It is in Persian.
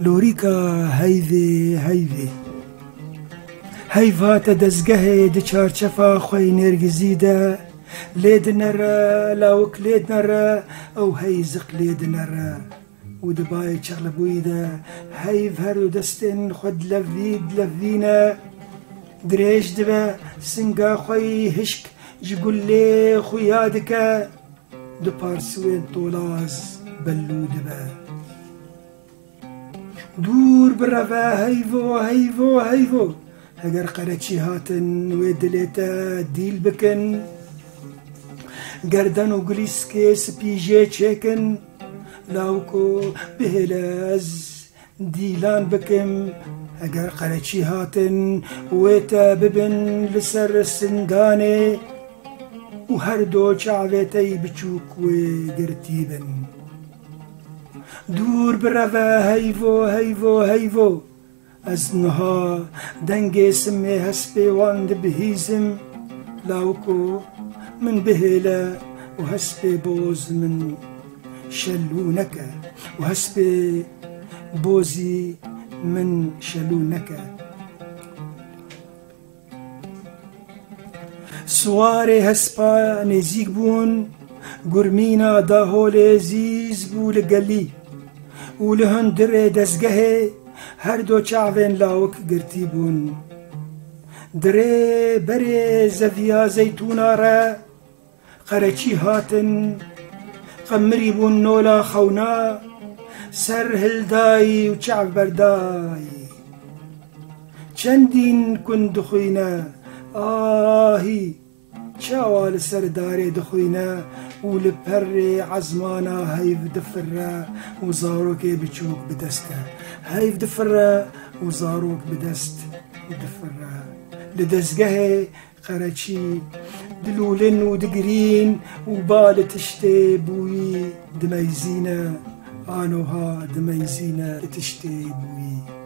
لوريكا هيفي هيفات دزگه د چارچفا خوی نرگزی ده لید نره لاوک لید نره او هیزق لید نره و دبای چغلبوی ده هیف هر دستن خود لفینه دریش دبه سنگا خوی هشک جگولی خویادکه دو پارسوین طولاز بلو دبه دور برفه هیفو اگر قرچی هاتن و دلیتا دیل بکن گردن و گلیسکه سپیجه چکن لاوکو بهلاز دیلان بکم اگر قرچی هاتن و تا ببن لسر سندانه و هر دو چعویتی بچوک و گرتیبن دور برفه هیفو از نها دنگ سمي هسبي واند بهيزم لاوكو من بهلا وهسبي بوز من شلونك وهسبي بوزي من شلونك سواري هسبا نزيق بون قرمينا داهولي زيز بو لقلي ولهندر دزقهي هر دو چاوین لاوک گرتی بون دره بره زفیا زیتونا را قرچی هاتن قمری بون نولا خونا سر هلدای و چعب بردای چندین کن دخوینا آهی چاوال سردار دخوینا و لپر عزمانا هیف دفره و زاروک بچوک بدسته هیف دفره و زاروک بدست دفره لدزگه قرچی دلولن و دگرین و بال تشتی بوی دمیزینه آنوها دمیزینه تشتی بوی